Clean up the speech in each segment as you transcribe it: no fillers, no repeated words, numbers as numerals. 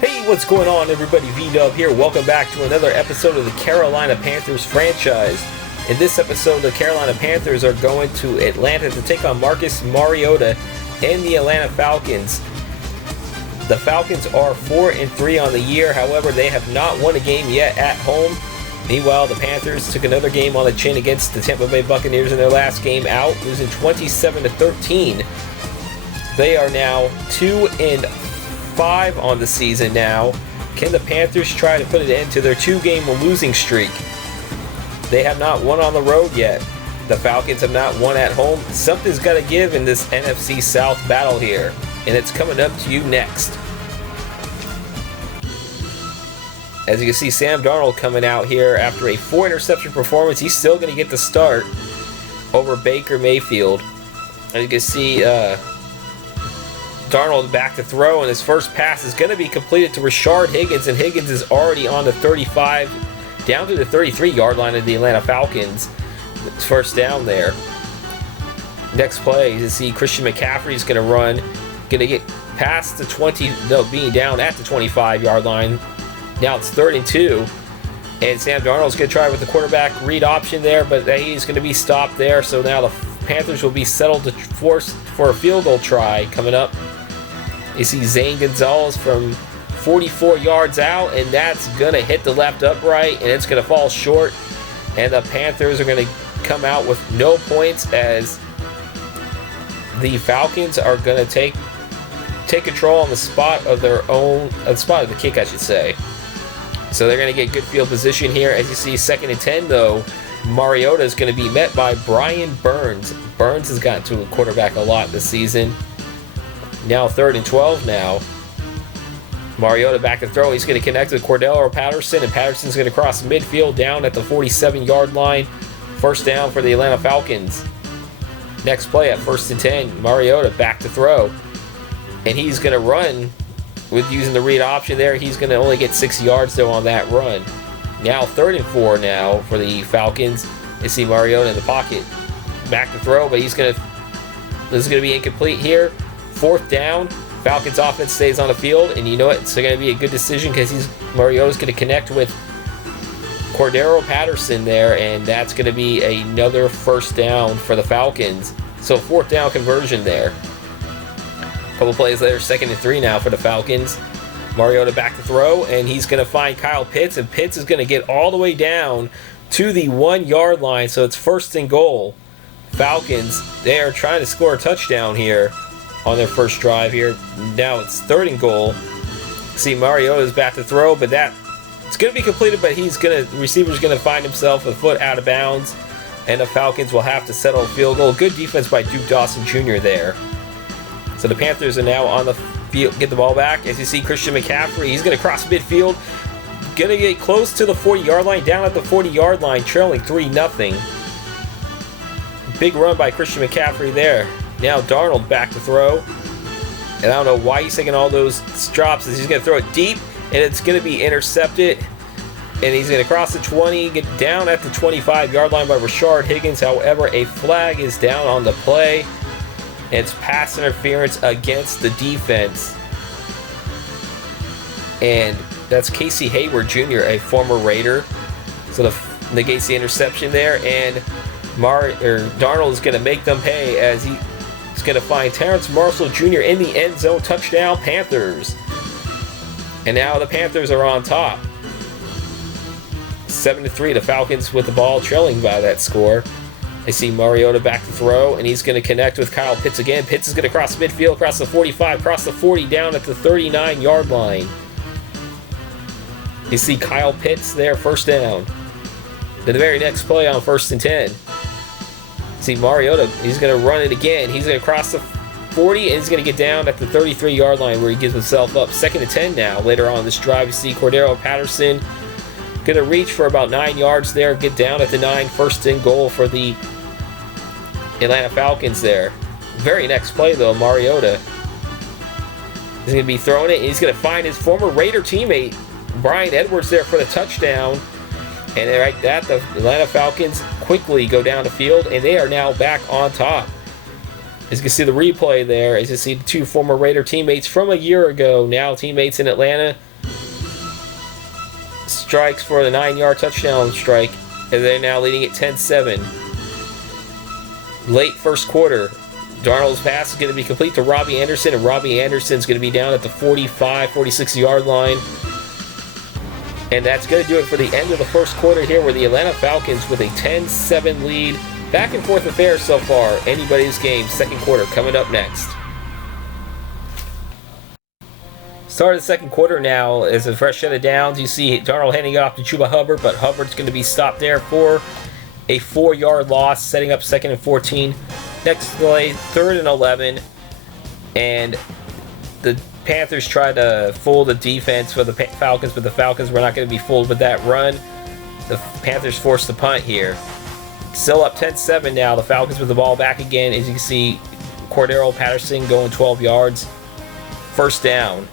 Hey, what's going on, everybody? V-Dub here. Welcome back to another episode of the Carolina Panthers franchise. In this episode, the Carolina Panthers are going to Atlanta to take on Marcus Mariota and the Atlanta Falcons. The Falcons are 4-3 on the year. However, they have not won a game yet at home. Meanwhile, the Panthers took another game on the chin against the Tampa Bay Buccaneers in their last game out, losing 27-13. They are now 2-5 on the season now. Can the Panthers try to put an end to their two-game losing streak? They have not won on the road yet. The Falcons have not won at home. Something's got to give in this NFC South battle here, and it's coming up to you next. As you can see, Sam Darnold coming out here after a 4-interception performance. He's still going to get the start over Baker Mayfield. As you can see, Darnold back to throw, and his first pass is going to be completed to Rashard Higgins, and Higgins is already on the 35, down to the 33-yard line of the Atlanta Falcons. It's first down there. Next play, you see Christian McCaffrey is going to run, going to get past the 20, no, being down at the 25-yard line. Now it's 3rd and 2, and Sam Darnold's going to try with the quarterback read option there, but he's going to be stopped there, so now the Panthers will be settled to force for a field goal try coming up. You see Zane Gonzalez from 44 yards out, and that's going to hit the left upright, and it's going to fall short, and the Panthers are going to come out with no points as the Falcons are going to take control on the spot of their own, spot of the kick, I should say. So they're going to get good field position here. As you see, 2nd and 10, though, Mariota is going to be met by Brian Burns. Burns has gotten to a quarterback a lot this season. Now 3rd and 12 now. Mariota back to throw. He's going to connect with Cordero Patterson, and Patterson's going to cross midfield down at the 47-yard line. First down for the Atlanta Falcons. Next play at 1st and 10, Mariota back to throw. And he's going to run with using the read option there. He's going to only get 6 yards, though, on that run. Now 3rd and 4 now for the Falcons. You see Mariota in the pocket. Back to throw, but this is going to be incomplete here. 4th down. Falcons offense stays on the field, and you know what? It's going to be a good decision because Mariota's going to connect with Cordero Patterson there, and that's going to be another first down for the Falcons. So 4th down conversion there. Couple plays later, 2nd and 3 now for the Falcons. Mariota back to throw, and he's going to find Kyle Pitts, and Pitts is going to get all the way down to the 1-yard line, so it's 1st and goal. Falcons, they are trying to score a touchdown here on their first drive here. Now it's 3rd and goal. See, Mariota's back to throw, but it's going to be completed, but the receiver's going to find himself a foot out of bounds, and the Falcons will have to settle a field goal. Good defense by Duke Dawson Jr. there. So the Panthers are now on the field, get the ball back. As you see, Christian McCaffrey, he's going to cross midfield, going to get close to the 40-yard line, down at the 40-yard line, trailing 3-0. Big run by Christian McCaffrey there. Now Darnold back to throw. And I don't know why he's taking all those drops, as he's going to throw it deep, and it's going to be intercepted. And he's going to cross the 20, get down at the 25-yard line by Rashard Higgins. However, a flag is down on the play. It's pass interference against the defense. And that's Casey Hayward Jr., a former Raider. So negates the interception there. And Darnold is going to make them pay as he's going to find Terrence Marshall Jr. in the end zone. Touchdown, Panthers. And now the Panthers are on top. 7-3, the Falcons with the ball trailing by that score. I see Mariota back to throw, and he's going to connect with Kyle Pitts again. Pitts is going to cross midfield, across the 45, across the 40, down at the 39-yard line. You see Kyle Pitts there, first down. Then the very next play on 1st and 10. See Mariota, he's going to run it again. He's going to cross the 40, and he's going to get down at the 33-yard line where he gives himself up. 2nd and 10 now. Later on this drive, you see Cordero Patterson going to reach for about 9 yards there, get down at the 9, 1st and goal for the Atlanta Falcons there. Very next play, though, Mariota is going to be throwing it, and he's going to find his former Raider teammate, Brian Edwards, there for the touchdown. And right at the Atlanta Falcons quickly go down the field, and they are now back on top. As you can see the replay there, as you see the two former Raider teammates from a year ago, now teammates in Atlanta. strikes for the 9-yard touchdown strike, and they're now leading at 10-7. Late first quarter, Darnold's pass is going to be complete to Robbie Anderson, and Robbie Anderson's going to be down at the 45, 46-yard line. And that's going to do it for the end of the first quarter here, where the Atlanta Falcons with a 10-7 lead. Back and forth affair so far. Anybody's game. Second quarter coming up next. Start of the second quarter now as a fresh set of downs. You see Darnold handing it off to Chuba Hubbard, but Hubbard's going to be stopped there for a 4-yard loss, setting up 2nd and 14. Next play, 3rd and 11. And the Panthers try to fool the defense for the Falcons, but the Falcons were not going to be fooled with that run. The Panthers forced the punt here. Still up 10-7 now. The Falcons with the ball back again. As you can see, Cordero Patterson going 12 yards. First down.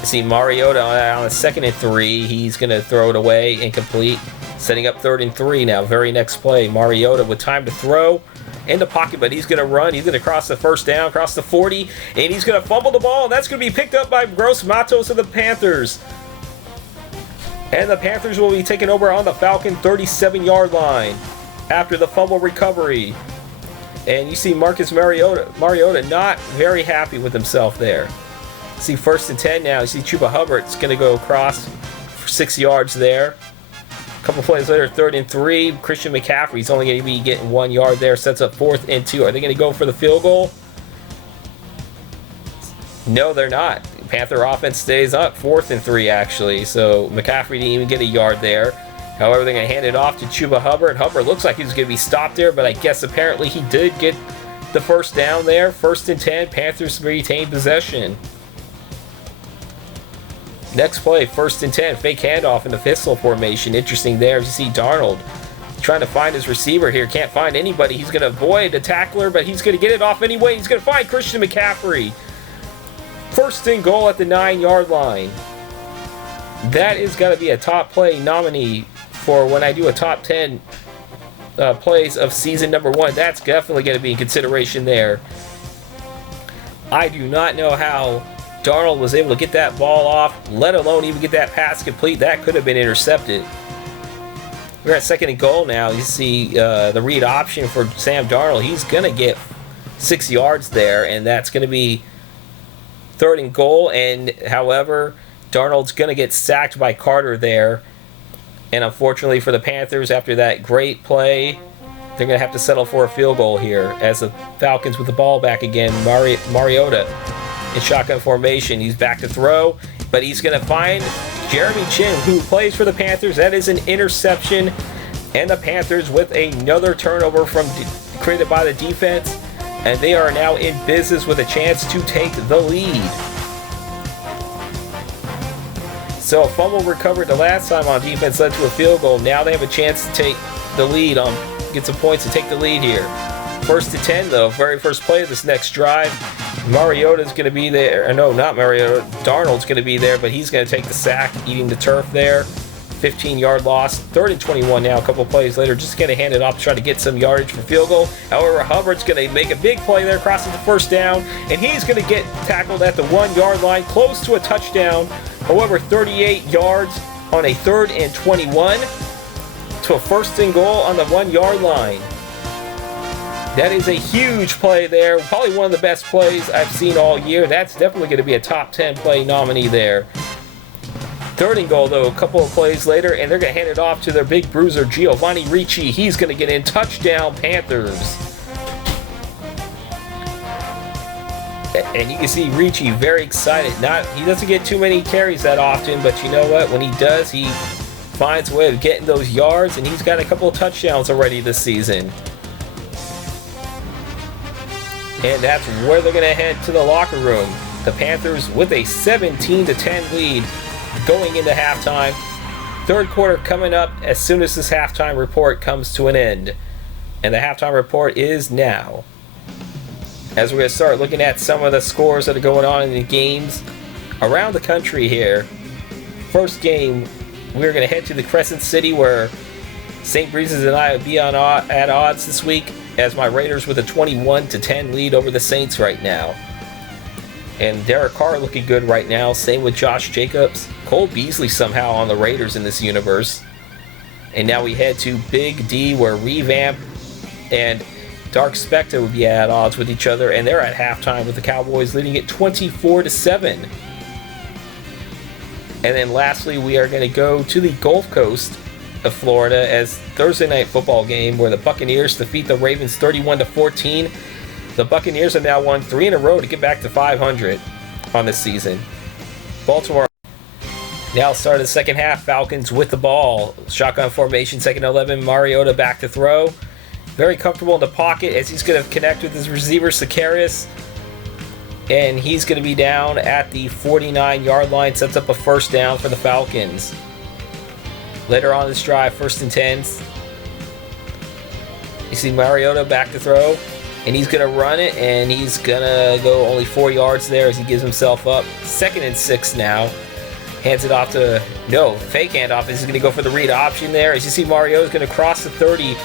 You see Mariota on a 2nd and 3. He's going to throw it away, incomplete. Setting up 3rd and 3 now. Very next play. Mariota with time to throw in the pocket, but he's going to run. He's going to cross the first down, cross the 40, and he's going to fumble the ball, and that's going to be picked up by Gross Matos of the Panthers. And the Panthers will be taken over on the Falcon 37-yard line after the fumble recovery. And you see Marcus Mariota not very happy with himself there. See 1st and 10 now. You see Chuba Hubbard's going to go across for 6 yards there. A couple plays later, 3rd and 3. Christian McCaffrey's only going to be getting 1 yard there. Sets up 4th and 2. Are they going to go for the field goal? No, they're not. Panther offense stays up 4th and 3 actually. So McCaffrey didn't even get a yard there. However, they're going to hand it off to Chuba Hubbard. Hubbard looks like he was going to be stopped there, but I guess apparently he did get the first down there. 1st and 10. Panthers retain possession. Next play, 1st and 10, fake handoff in the pistol formation. Interesting there. You see Darnold trying to find his receiver here. Can't find anybody. He's going to avoid a tackler, but he's going to get it off anyway. He's going to find Christian McCaffrey. 1st and goal at the 9-yard line. That is going to be a top play nominee for when I do a top 10 plays of season number 1. That's definitely going to be in consideration there. I do not know how Darnold was able to get that ball off, let alone even get that pass complete. That could have been intercepted. We're at 2nd and goal now. You see the read option for Sam Darnold. He's going to get 6 yards there, and that's going to be 3rd and goal. And however, Darnold's going to get sacked by Carter there. And unfortunately for the Panthers, after that great play, they're going to have to settle for a field goal here as the Falcons with the ball back again. Mariota in shotgun formation. He's back to throw, but he's going to find Jeremy Chin, who plays for the Panthers. That is an interception, and the Panthers with another turnover created by the defense, and they are now in business with a chance to take the lead. So a fumble recovered the last time on defense led to a field goal. Now they have a chance to take the lead, get some points to take the lead here. 1st and 10 though, very first play of this next drive. Mariota's going to be there. No, not Mariota. Darnold's going to be there, but he's going to take the sack, eating the turf there. 15-yard loss. 3rd and 21 now, a couple plays later. Just going to hand it off to try to get some yardage for field goal. However, Hubbard's going to make a big play there, crossing the first down, and he's going to get tackled at the 1-yard line, close to a touchdown. However, 38 yards on a 3rd and 21 to a 1st and goal on the 1-yard line. That is a huge play there. Probably one of the best plays I've seen all year. That's definitely going to be a top 10 play nominee there. 3rd and goal, though, a couple of plays later, and they're going to hand it off to their big bruiser, Giovanni Ricci. He's going to get in. Touchdown, Panthers. And you can see Ricci very excited. He doesn't get too many carries that often, but you know what? When he does, he finds a way of getting those yards, and he's got a couple of touchdowns already this season. And that's where they're going to head to the locker room. The Panthers with a 17-10 lead going into halftime. 3rd quarter coming up as soon as this halftime report comes to an end. And the halftime report is now. As we're going to start looking at some of the scores that are going on in the games around the country here. First game, we're going to head to the Crescent City where St. Breezes and I will be at odds this week, as my Raiders with a 21-10 lead over the Saints right now. And Derek Carr looking good right now. Same with Josh Jacobs. Cole Beasley somehow on the Raiders in this universe. And now we head to Big D, where Revamp and Dark Spectre would be at odds with each other. And they're at halftime with the Cowboys leading it 24-7. And then lastly, we are going to go to the Gulf Coast of Florida as Thursday night football game where the Buccaneers defeat the Ravens 31-14. The Buccaneers have now won 3 in a row to get back to 500 on this season. Baltimore now start of the second half. Falcons with the ball. Shotgun formation, second 11. Mariota back to throw. Very comfortable in the pocket as he's going to connect with his receiver, Sicarius. And he's going to be down at the 49-yard line. Sets up a first down for the Falcons. Later on this drive, 1st and 10. You see Mariota back to throw. And he's going to run it, and he's going to go only 4 yards there as he gives himself up. 2nd and 6 now. Hands it off to, no, fake handoff. He's going to go for the read option there. As you see, Mariota's going to cross the 30,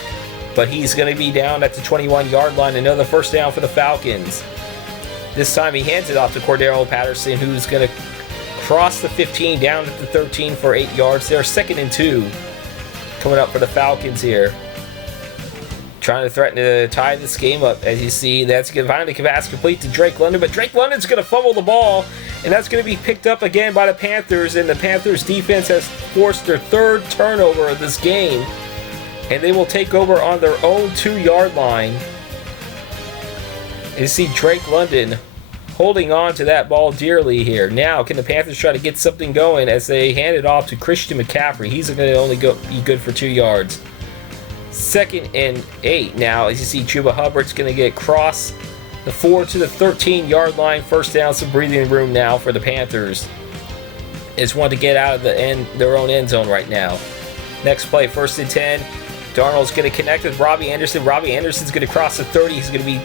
but he's going to be down at the 21-yard line. Another first down for the Falcons. This time he hands it off to Cordero Patterson, who's going to cross the 15, down at the 13 for 8 yards there. 2nd and 2 coming up for the Falcons here. Trying to threaten to tie this game up. As you see, that's going to finally pass complete to Drake London, but Drake London's going to fumble the ball, and that's going to be picked up again by the Panthers, and the Panthers defense has forced their 3rd turnover of this game, and they will take over on their own 2-yard line. You see Drake London holding on to that ball dearly here. Now, can the Panthers try to get something going as they hand it off to Christian McCaffrey? He's going to only be good for 2 yards. 2nd and 8 now, as you see Chuba Hubbard's going to get across the 4 to the 13-yard line. First down, some breathing room now for the Panthers. It's one to get out of their own end zone right now. Next play, 1st and 10. Darnold's going to connect with Robbie Anderson. Robbie Anderson's going to cross the 30. He's going to be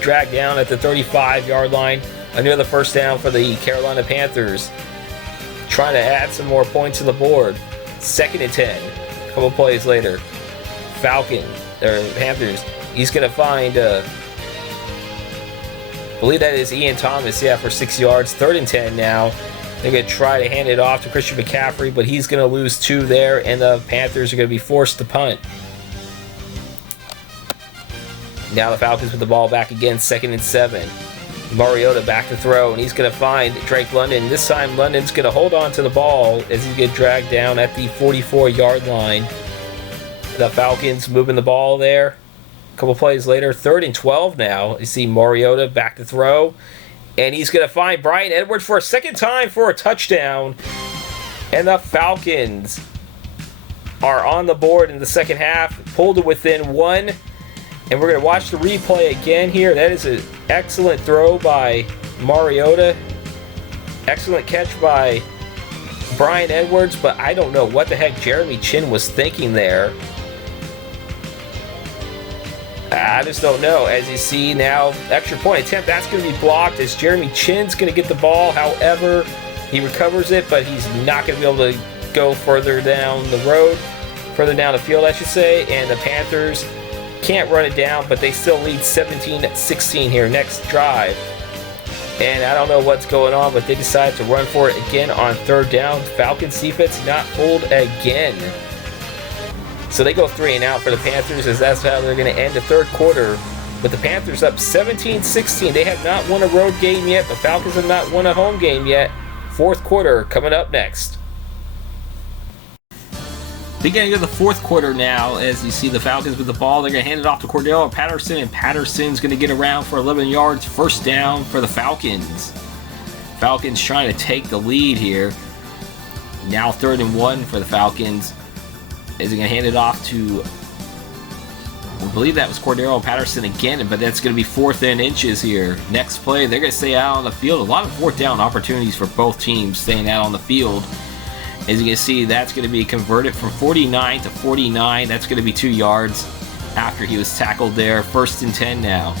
dragged down at the 35-yard line. Another first down for the Carolina Panthers. Trying to add some more points to the board. 2nd and 10. A couple plays later. Panthers. He's going to find, I believe that is Ian Thomas, for 6 yards. 3rd and 10 now. They're going to try to hand it off to Christian McCaffrey, but he's going to lose 2 there, and the Panthers are going to be forced to punt. Now the Falcons with the ball back again, 2nd and 7. Mariota back to throw, and he's going to find Drake London. This time London's going to hold on to the ball as he gets dragged down at the 44-yard line. The Falcons moving the ball there. A couple plays later, 3rd and 12 now. You see Mariota back to throw. And he's going to find Brian Edwards for a 2nd time for a touchdown. And the Falcons are on the board in the second half. Pulled it within 1. And we're going to watch the replay again here. That is an excellent throw by Mariota. Excellent catch by Brian Edwards. But I don't know what the heck Jeremy Chin was thinking there. I just don't know. As you see now, extra point attempt, that's going to be blocked as Jeremy Chin's going to get the ball. However, he recovers it, but he's not going to be able to go further down the road, further down the field, I should say. And the Panthers can't run it down, but they still lead 17-16 here. Next drive. And I don't know what's going on, but they decided to run for it again on 3rd down. Falcons defense not fooled again. So they go 3 and out for the Panthers, as that's how they're going to end the 3rd quarter. With the Panthers up 17-16. They have not won a road game yet. The Falcons have not won a home game yet. 4th quarter coming up next. Beginning of the 4th quarter now, as you see the Falcons with the ball. They're going to hand it off to Cordero Patterson, and Patterson's going to get around for 11 yards. First down for the Falcons. Falcons trying to take the lead here. Now 3rd and 1 for the Falcons. Is he going to hand it off to, I believe that was Cordero Patterson again, but that's going to be 4th and inches here. Next play, they're going to stay out on the field. A lot of 4th down opportunities for both teams staying out on the field. As you can see, that's going to be converted from 49 to 49. That's going to be 2 yards after he was tackled there. 1st and 10 now.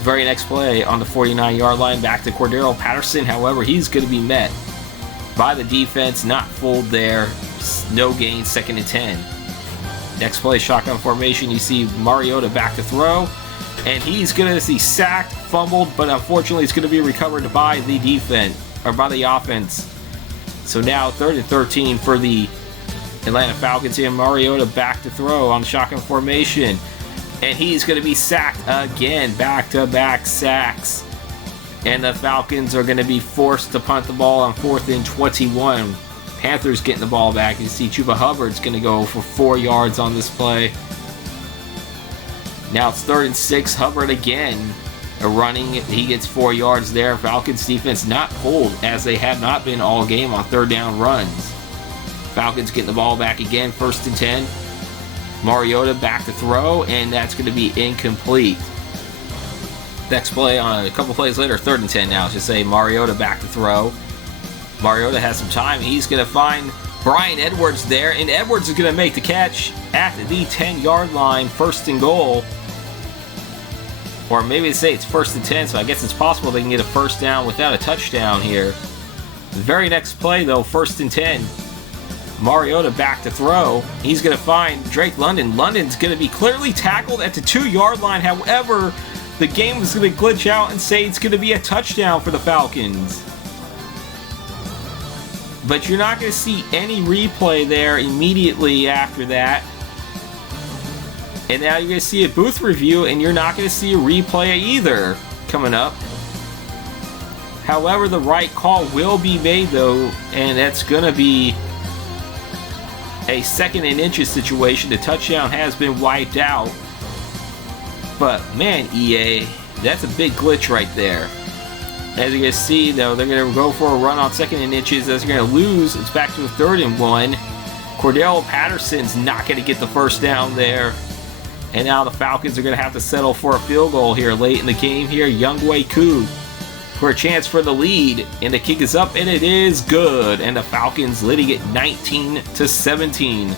Very next play on the 49-yard line, back to Cordero Patterson. However, he's going to be met by the defense, not fooled there. No gain, 2nd and 10. Next play, shotgun formation. You see Mariota back to throw. And he's going to see sacked, fumbled, but unfortunately it's going to be recovered by the defense, or by the offense. So now 3rd and 13 for the Atlanta Falcons here. Mariota back to throw on shotgun formation. And he's going to be sacked again. Back-to-back sacks. And the Falcons are going to be forced to punt the ball on 4th and 21. Panthers getting the ball back. You see Chuba Hubbard's going to go for 4 yards on this play. Now it's 3rd and 6. Hubbard again running. He gets 4 yards there. Falcons defense not pulled as they have not been all game on 3rd down runs. Falcons getting the ball back again. 1st and 10. Mariota back to throw, and that's going to be incomplete. Next play on a couple plays later, 3rd and 10 now. I should say Mariota back to throw. Mariota has some time. He's going to find Brian Edwards there, and Edwards is going to make the catch at the 10-yard line. 1st and goal. Or maybe they say it's 1st and 10, so I guess it's possible they can get a 1st down without a touchdown here. The very next play, though, 1st and 10. Mariota back to throw. He's going to find Drake London. London's going to be clearly tackled at the 2-yard line. However, the game is going to glitch out and say it's going to be a touchdown for the Falcons. But you're not going to see any replay there immediately after that. And now you're going to see a booth review, and you're not going to see a replay either coming up. However, the right call will be made, though, and that's going to be a 2nd and inches situation. The touchdown has been wiped out. But, man, EA, that's a big glitch right there. As you can see, though, they're going to go for a run on 2nd and inches. As they're going to lose, it's back to a 3rd and 1. Cordell Patterson's not going to get the 1st down there. And now the Falcons are going to have to settle for a field goal here late in the game here. Younghoe Koo for a chance for the lead. And the kick is up, and it is good. And the Falcons leading it 19-17.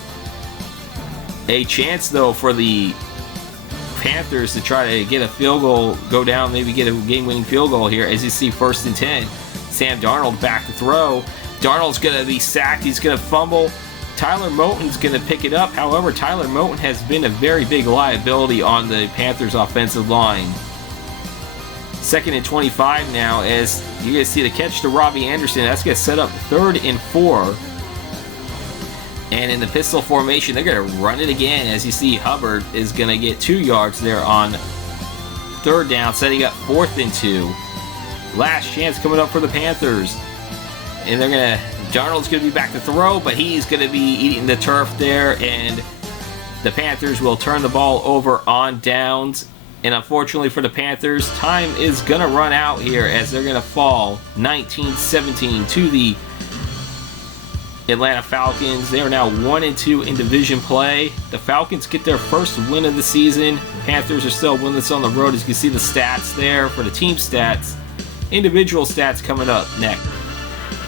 A chance, though, for the Panthers to try to get a field goal, go down, maybe get a game-winning field goal here. As you see, 1st and 10. Sam Darnold back to throw. Darnold's going to be sacked. He's going to fumble. Tyler Moton's going to pick it up. However, Tyler Moton has been a very big liability on the Panthers' offensive line. 2nd and 25 now, as you're going to see the catch to Robbie Anderson. That's going to set up 3rd and 4. And in the pistol formation, they're going to run it again. As you see, Hubbard is going to get 2 yards there on 3rd down, setting up 4th and 2. Last chance coming up for the Panthers. And they're going to, Darnold's going to be back to throw, but he's going to be eating the turf there. And the Panthers will turn the ball over on downs. And unfortunately for the Panthers, time is going to run out here as they're going to fall 19-17 to the Atlanta Falcons. They are now 1-2 in division play. The Falcons get their 1st win of the season. Panthers are still winless on the road, as you can see the stats there for the team stats. Individual stats coming up next.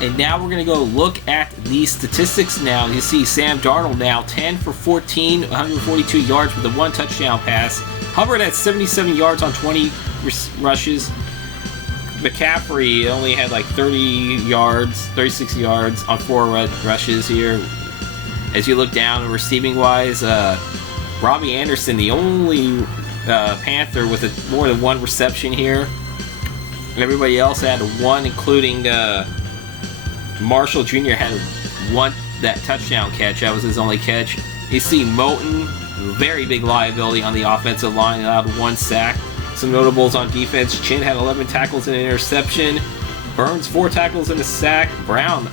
And now we're going to go look at the statistics now. You see Sam Darnold now 10 for 14, 142 yards with a 1 touchdown pass. Hubbard at 77 yards on 20 rushes. McCaffrey only had like 30 yards, 36 yards on 4 rushes here. As you look down receiving wise, Robbie Anderson, the only Panther with more than 1 reception here. Everybody else had 1, including Marshall Jr. had 1 that touchdown catch. That was his only catch. You see Moton, very big liability on the offensive line, allowed 1 sack. Some notables on defense. Chin had 11 tackles and an interception. Burns 4 tackles and a sack. Brown,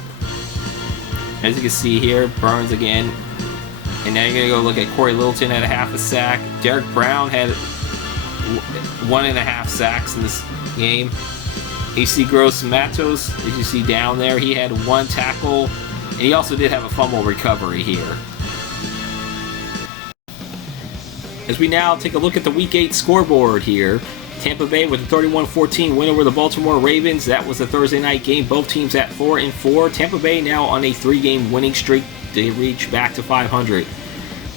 as you can see here, Burns again. And now you're going to go look at Corey Littleton had a half a sack. Derek Brown had 1.5 sacks in this game. AC Gross Matos, as you see down there, he had 1 tackle. And he also did have a fumble recovery here. As we now take a look at the Week 8 scoreboard here. Tampa Bay with a 31-14 win over the Baltimore Ravens. That was a Thursday night game. Both teams at 4-4. Tampa Bay now on a 3-game winning streak to reach back to 500.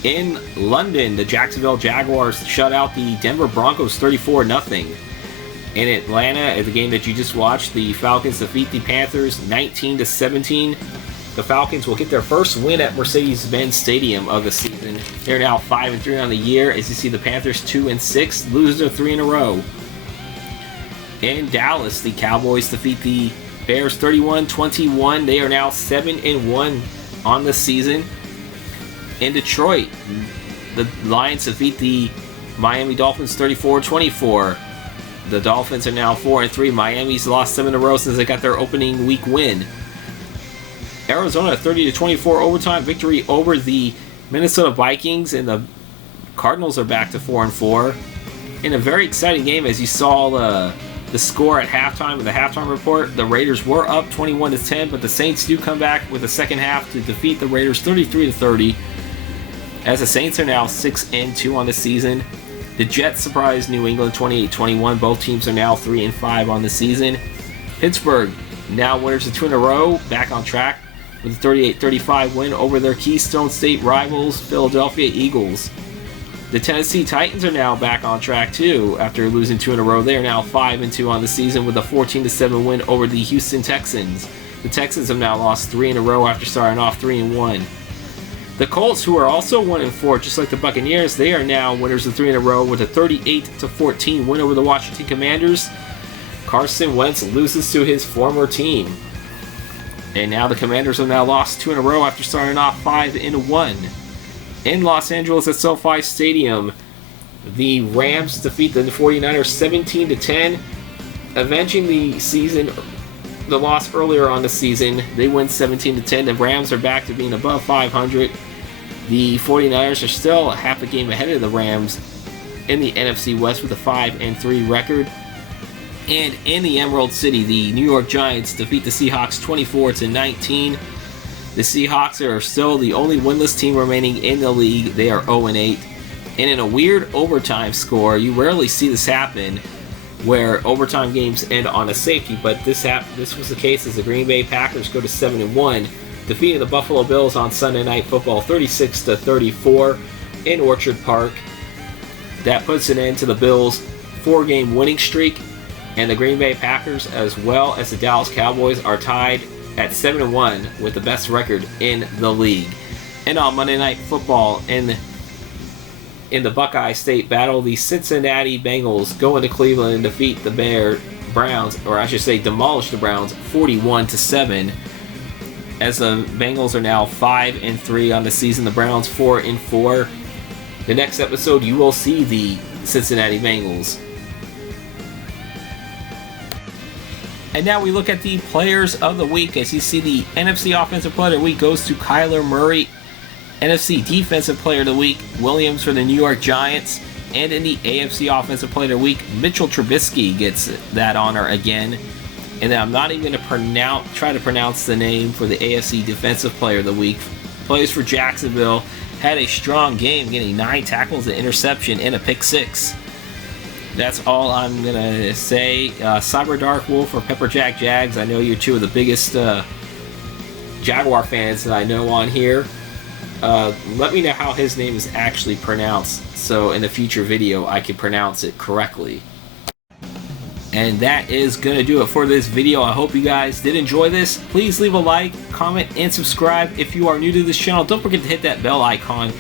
In London, the Jacksonville Jaguars shut out the Denver Broncos 34-0. In Atlanta, at the game that you just watched, the Falcons defeat the Panthers 19-17. the Falcons will get their first win at Mercedes-Benz Stadium of the season. They're now 5-3 on the year. As you see, the Panthers 2-6, lose their 3 in a row. In Dallas, the Cowboys defeat the Bears 31-21. They are now 7-1 on the season. In Detroit, the Lions defeat the Miami Dolphins 34-24. The Dolphins are now 4-3. Miami's lost 7 in a row since they got their opening week win. Arizona 30-24 overtime victory over the Minnesota Vikings, and the Cardinals are back to 4-4. In a very exciting game, as you saw the score at halftime in the halftime report, the Raiders were up 21-10, but the Saints do come back with the second half to defeat the Raiders 33-30. As the Saints are now 6-2 on the season. The Jets surprised New England 28-21. Both teams are now 3-5 on the season. Pittsburgh, now winners of 2 in a row, back on track with a 38-35 win over their Keystone State rivals, Philadelphia Eagles. The Tennessee Titans are now back on track too after losing 2 in a row. They are now 5-2 on the season with a 14-7 win over the Houston Texans. The Texans have now lost 3 in a row after starting off 3-1. The Colts, who are also 1-4, just like the Buccaneers, they are now winners of 3 in a row with a 38-14 win over the Washington Commanders. Carson Wentz loses to his former team. And now the Commanders have now lost 2 in a row after starting off 5-1. In Los Angeles at SoFi Stadium, the Rams defeat the 49ers 17-10, avenging the loss earlier on the season. They win 17-10. The Rams are back to being above 500. The 49ers are still half a game ahead of the Rams in the NFC West with a 5-3 record. And in the Emerald City, the New York Giants defeat the Seahawks 24-19. The Seahawks are still the only winless team remaining in the league. They are 0-8. And in a weird overtime score, you rarely see this happen, where overtime games end on a safety, but this was the case as the Green Bay Packers go to 7-1, defeating the Buffalo Bills on Sunday Night Football 36-34 in Orchard Park. That puts an end to the Bills' 4-game winning streak, and the Green Bay Packers, as well as the Dallas Cowboys, are tied at 7-1 with the best record in the league. And on Monday Night Football in the Buckeye State Battle, the Cincinnati Bengals go into Cleveland and defeat the Browns, or I should say demolish the Browns 41-7. As the Bengals are now 5-3 on the season, the Browns 4-4. The next episode, you will see the Cincinnati Bengals. And now we look at the players of the week. As you see, the NFC Offensive Player of the Week goes to Kyler Murray. NFC Defensive Player of the Week, Williams for the New York Giants. And in the AFC Offensive Player of the Week, Mitchell Trubisky gets that honor again. And then I'm not even going to try to pronounce the name for the AFC Defensive Player of the Week. Plays for Jacksonville, had a strong game, getting 9 tackles, an interception, and a pick 6. That's all I'm going to say. Cyber Dark Wolf or Pepper Jack Jags, I know you're 2 of the biggest Jaguar fans that I know on here. Let me know how his name is actually pronounced, so in a future video I can pronounce it correctly. And that is going to do it for this video. I hope you guys did enjoy this. Please leave a like, comment, and subscribe. If you are new to this channel, don't forget to hit that bell icon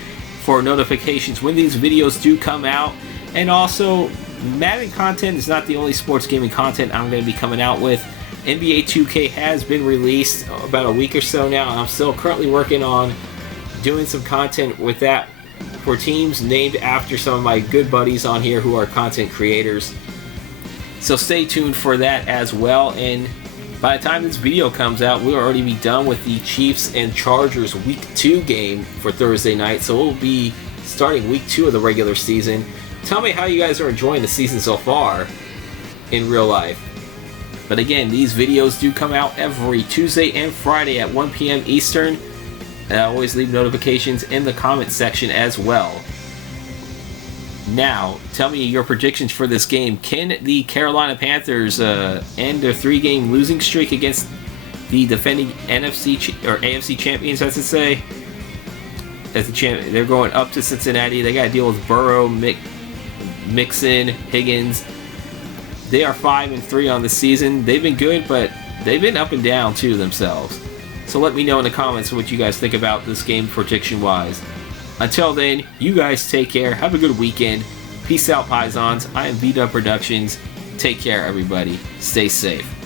for notifications when these videos do come out. And also, Madden content is not the only sports gaming content I'm going to be coming out with. NBA 2K has been released about a week or so now, and I'm still currently working on doing some content with that for teams named after some of my good buddies on here who are content creators. So stay tuned for that as well. And by the time this video comes out, we'll already be done with the Chiefs and Chargers Week 2 game for Thursday night. So we'll be starting Week 2 of the regular season. Tell me how you guys are enjoying the season so far in real life. But again, these videos do come out every Tuesday and Friday at 1 p.m. Eastern. And I always leave notifications in the comment section as well. Now, tell me your predictions for this game. Can the Carolina Panthers end their 3-game losing streak against the defending AFC champions, I should say? As the champion, they're going up to Cincinnati. They got to deal with Burrow, Mixon, Higgins. They are 5-3 on the season. They've been good, but they've been up and down too themselves. So let me know in the comments what you guys think about this game prediction-wise. Until then, you guys take care. Have a good weekend. Peace out, Pisons. I am VW Productions. Take care, everybody. Stay safe.